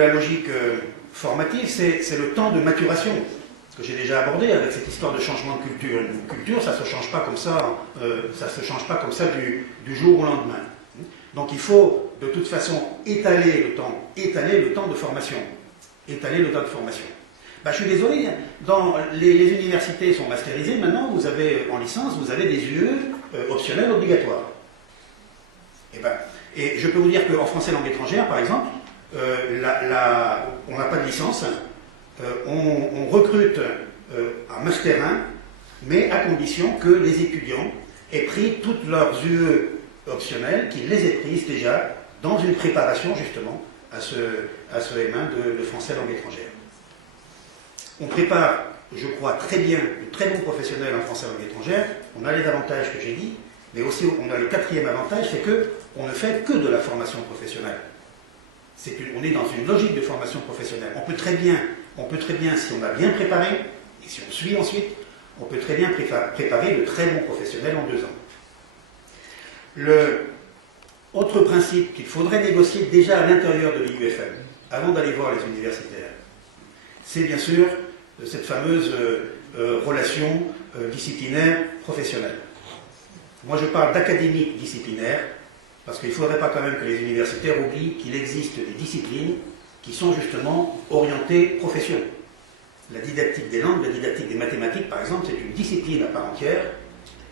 La logique formative, c'est le temps de maturation que j'ai déjà abordé avec cette histoire de changement de culture. Une culture, ça ne se change pas comme ça, du jour au lendemain. Donc il faut de toute façon étaler le temps de formation. Étaler le temps de formation. Ben, je suis désolé, les universités sont masterisées, maintenant vous avez en licence, vous avez des UE optionnels obligatoires. Et je peux vous dire qu'en français langue étrangère, par exemple, on n'a pas de licence, on recrute un Master 1, mais à condition que les étudiants aient pris toutes leurs UE optionnelles, qu'ils les aient prises déjà dans une préparation justement à ce M1 de français langue étrangère. On prépare, je crois, très bien, de très bons professionnels en français langue étrangère, on a les avantages que j'ai dit, mais aussi on a le quatrième avantage, c'est qu'on ne fait que de la formation professionnelle. On est dans une logique de formation professionnelle. On peut très bien, si on a bien préparé, et si on suit ensuite, on peut très bien préparer de très bons professionnels en 2 ans. Le autre principe qu'il faudrait négocier déjà à l'intérieur de l'IUFM, avant d'aller voir les universitaires, c'est bien sûr cette fameuse relation disciplinaire professionnelle. Moi je parle d'académique disciplinaire, parce qu'il ne faudrait pas quand même que les universitaires oublient qu'il existe des disciplines qui sont justement orientées profession. La didactique des langues, la didactique des mathématiques, par exemple, c'est une discipline à part entière,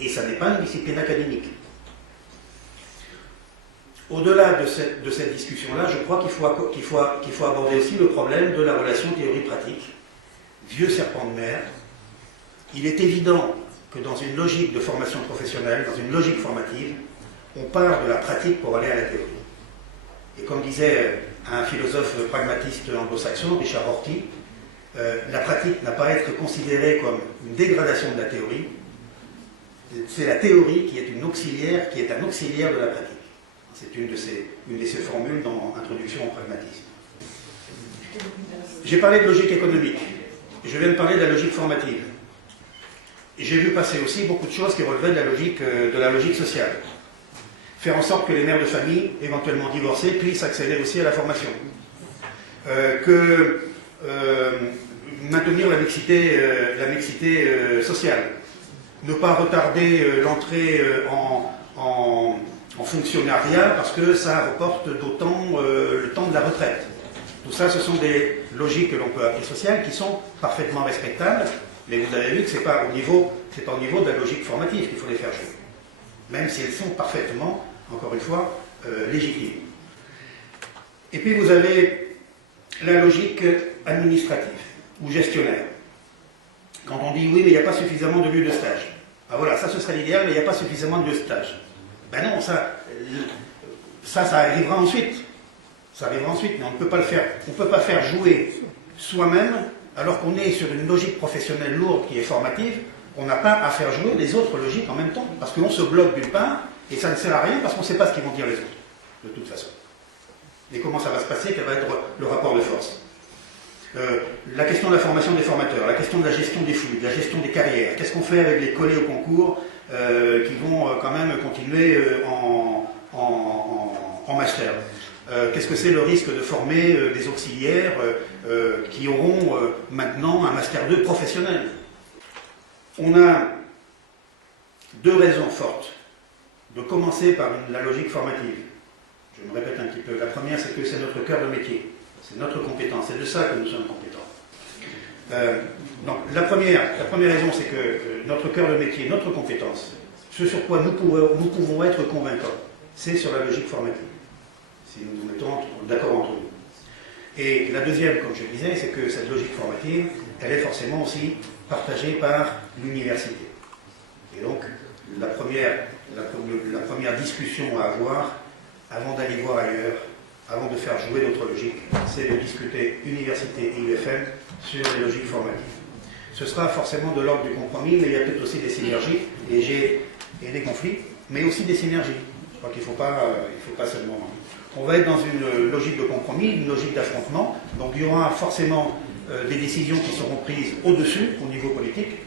et ça n'est pas une discipline académique. Au-delà de cette discussion-là, je crois qu'il faut aborder aussi le problème de la relation théorie-pratique. Vieux serpent de mer, il est évident que dans une logique de formation professionnelle, dans une logique formative, on part de la pratique pour aller à la théorie. Et comme disait un philosophe pragmatiste anglo-saxon, Richard Rorty, la pratique n'a pas à être considérée comme une dégradation de la théorie, c'est la théorie qui est un auxiliaire de la pratique. C'est une de ces formules dans Introduction au pragmatisme. J'ai parlé de logique économique, je viens de parler de la logique formative. J'ai vu passer aussi beaucoup de choses qui relevaient de la logique sociale. Faire en sorte que les mères de famille, éventuellement divorcées, puissent accéder aussi à la formation. Maintenir la mixité sociale. Ne pas retarder l'entrée en fonctionnariat parce que ça reporte d'autant le temps de la retraite. Tout ça, ce sont des logiques que l'on peut appeler sociales qui sont parfaitement respectables, mais vous avez vu que ce n'est pas au niveau de la logique formative qu'il faut les faire jouer. Même si elles sont parfaitement, encore une fois, légitimes. Et puis vous avez la logique administrative ou gestionnaire. Quand on dit oui, mais il n'y a pas suffisamment de lieux de stage. Ah voilà, ça ce serait l'idéal, mais il n'y a pas suffisamment de lieux de stage. Ben non, ça arrivera ensuite. Ça arrivera ensuite, mais on ne peut pas le faire. On ne peut pas faire jouer soi-même, alors qu'on est sur une logique professionnelle lourde qui est formative, on n'a pas à faire jouer les autres logiques en même temps, parce qu'on se bloque d'une part, et ça ne sert à rien parce qu'on ne sait pas ce qu'ils vont dire les autres, de toute façon. Et comment ça va se passer, quel va être le rapport de force. La question de la formation des formateurs, la question de la gestion des flux, de la gestion des carrières, qu'est-ce qu'on fait avec les collés au concours qui vont quand même continuer en master. Qu'est-ce que c'est le risque de former des auxiliaires qui auront maintenant un master 2 professionnel. On a 2 raisons fortes de commencer par la logique formative. Je me répète un petit peu. La première, c'est que c'est notre cœur de métier. C'est notre compétence. C'est de ça que nous sommes compétents. Donc, la première raison, c'est que notre cœur de métier, notre compétence, ce sur quoi nous pouvons être convaincants, c'est sur la logique formative. Si nous nous mettons d'accord entre nous. Et la deuxième, comme je disais, c'est que cette logique formative, elle est forcément aussi partagée par l'université. Et donc, la première discussion à avoir, avant d'aller voir ailleurs, avant de faire jouer d'autres logiques, c'est de discuter université et IUFM sur les logiques formatives. Ce sera forcément de l'ordre du compromis, mais il y a peut-être aussi des synergies, et des conflits, mais aussi des synergies. Je crois qu'il ne faut pas seulement... On va être dans une logique de compromis, une logique d'affrontement, donc il y aura forcément des décisions qui seront prises au-dessus, au niveau politique,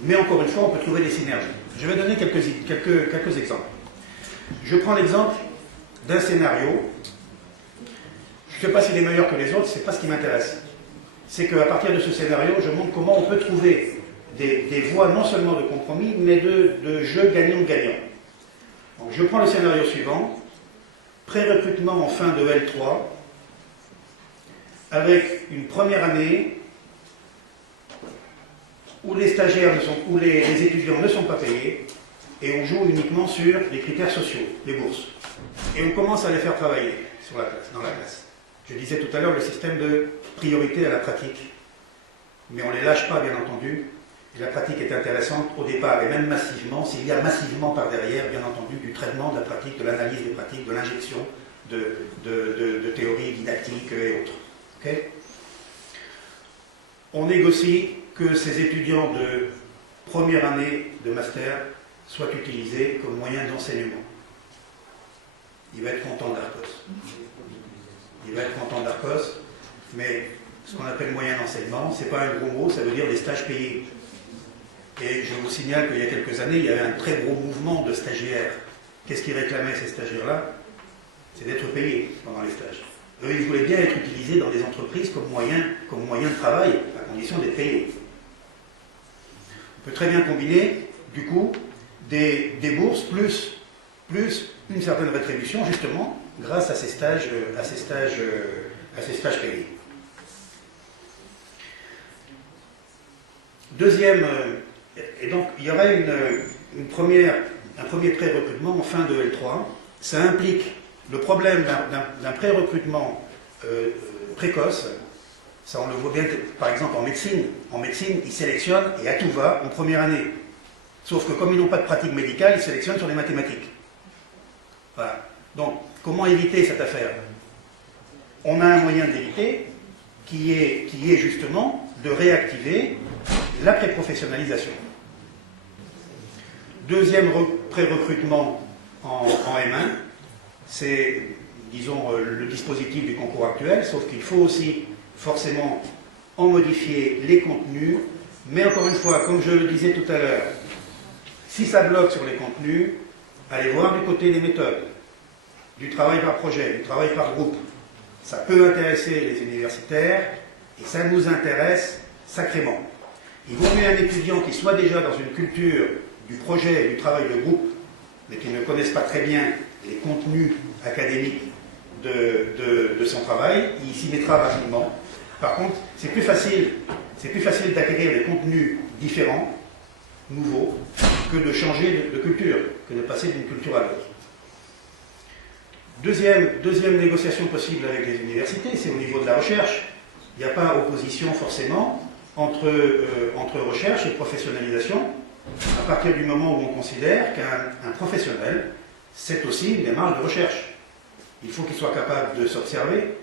mais encore une fois, on peut trouver des synergies. Je vais donner quelques exemples. Je prends l'exemple d'un scénario. Je ne sais pas s'il est meilleur que les autres, ce n'est pas ce qui m'intéresse. C'est qu'à partir de ce scénario, je montre comment on peut trouver des voies non seulement de compromis, mais de jeu gagnant-gagnant. Donc, je prends le scénario suivant, pré-recrutement en fin de L3, avec une première année où les stagiaires où les étudiants ne sont pas payés, et on joue uniquement sur les critères sociaux, les bourses. Et on commence à les faire travailler dans la classe. Je disais tout à l'heure le système de priorité à la pratique, mais on ne les lâche pas, bien entendu. Et la pratique est intéressante au départ, et même massivement, s'il y a massivement par derrière, bien entendu, du traitement de la pratique, de l'analyse des pratiques, de l'injection de théories didactiques et autres. Okay. On négocie que ces étudiants de première année de master soient utilisés comme moyen d'enseignement. Il va être content d'Arcos. Il va être content d'Arcos, mais ce qu'on appelle moyen d'enseignement, ce n'est pas un gros mot, ça veut dire des stages payés. Et je vous signale qu'il y a quelques années, il y avait un très gros mouvement de stagiaires. Qu'est-ce qu'ils réclamaient, ces stagiaires-là? C'est d'être payés pendant les stages. Eux, ils voulaient bien être utilisés dans des entreprises comme moyen de travail, à condition d'être payés. On peut très bien combiner, du coup, des bourses plus une certaine rétribution, justement, grâce à ces stages payés. Deuxième, et donc il y aurait un premier pré-recrutement en fin de L3. Ça implique le problème d'un pré-recrutement précoce. Ça, on le voit bien, par exemple, en médecine. En médecine, ils sélectionnent, et à tout va, en première année. Sauf que comme ils n'ont pas de pratique médicale, ils sélectionnent sur les mathématiques. Voilà. Donc, comment éviter cette affaire? On a un moyen de l'éviter qui est justement de réactiver la pré-professionnalisation. Deuxième pré-recrutement en M1, c'est, disons, le dispositif du concours actuel, sauf qu'il faut aussi forcément en modifier les contenus, mais encore une fois, comme je le disais tout à l'heure, si ça bloque sur les contenus, allez voir du côté des méthodes, du travail par projet, du travail par groupe. Ça peut intéresser les universitaires, et ça nous intéresse sacrément. Il vaut mieux un étudiant qui soit déjà dans une culture du projet et du travail de groupe, mais qui ne connaisse pas très bien les contenus académiques de son travail, il s'y mettra rapidement. Par contre, c'est plus facile d'acquérir des contenus différents, nouveaux, que de changer de culture, que de passer d'une culture à l'autre. Deuxième négociation possible avec les universités, c'est au niveau de la recherche. Il n'y a pas opposition forcément entre recherche et professionnalisation, à partir du moment où on considère qu'un professionnel, c'est aussi une démarche de recherche. Il faut qu'il soit capable de s'observer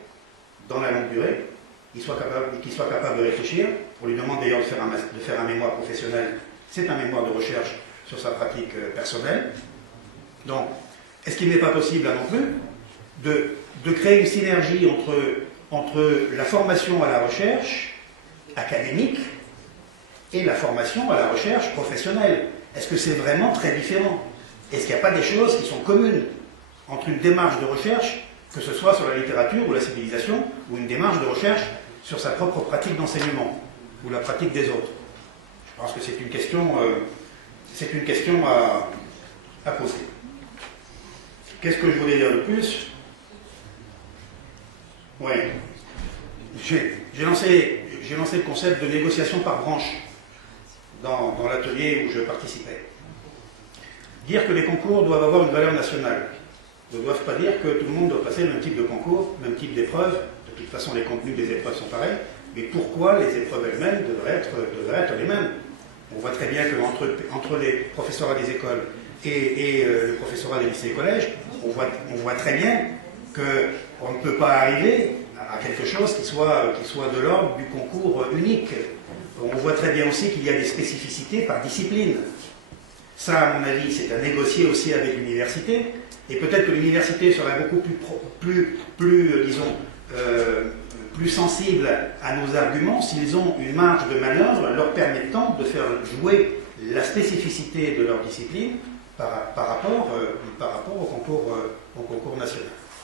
dans la longue durée, qu'il soit capable de réfléchir. On lui demande d'ailleurs de faire un mémoire professionnel. C'est un mémoire de recherche sur sa pratique personnelle. Donc, est-ce qu'il n'est pas possible là non plus de créer une synergie entre la formation à la recherche académique et la formation à la recherche professionnelle? Est-ce que c'est vraiment très différent? Est-ce qu'il n'y a pas des choses qui sont communes entre une démarche de recherche, que ce soit sur la littérature ou la civilisation, ou une démarche de recherche sur sa propre pratique d'enseignement, ou la pratique des autres? Je pense que c'est une question à poser. Qu'est-ce que je voulais dire de plus? Oui. J'ai lancé le concept de négociation par branche dans l'atelier où je participais. Dire que les concours doivent avoir une valeur nationale ne doivent pas dire que tout le monde doit passer le même type de concours, le même type d'épreuves. De toute façon, les contenus des épreuves sont pareils. Mais pourquoi les épreuves elles-mêmes devraient être les mêmes? On voit très bien qu'entre les professorats des écoles et le professorat des lycées et collèges, on voit très bien qu'on ne peut pas arriver à quelque chose qui soit de l'ordre du concours unique. On voit très bien aussi qu'il y a des spécificités par discipline. Ça, à mon avis, c'est à négocier aussi avec l'université. Et peut-être que l'université serait beaucoup plus sensible à nos arguments s'ils ont une marge de manœuvre leur permettant de faire jouer la spécificité de leur discipline par rapport au concours national.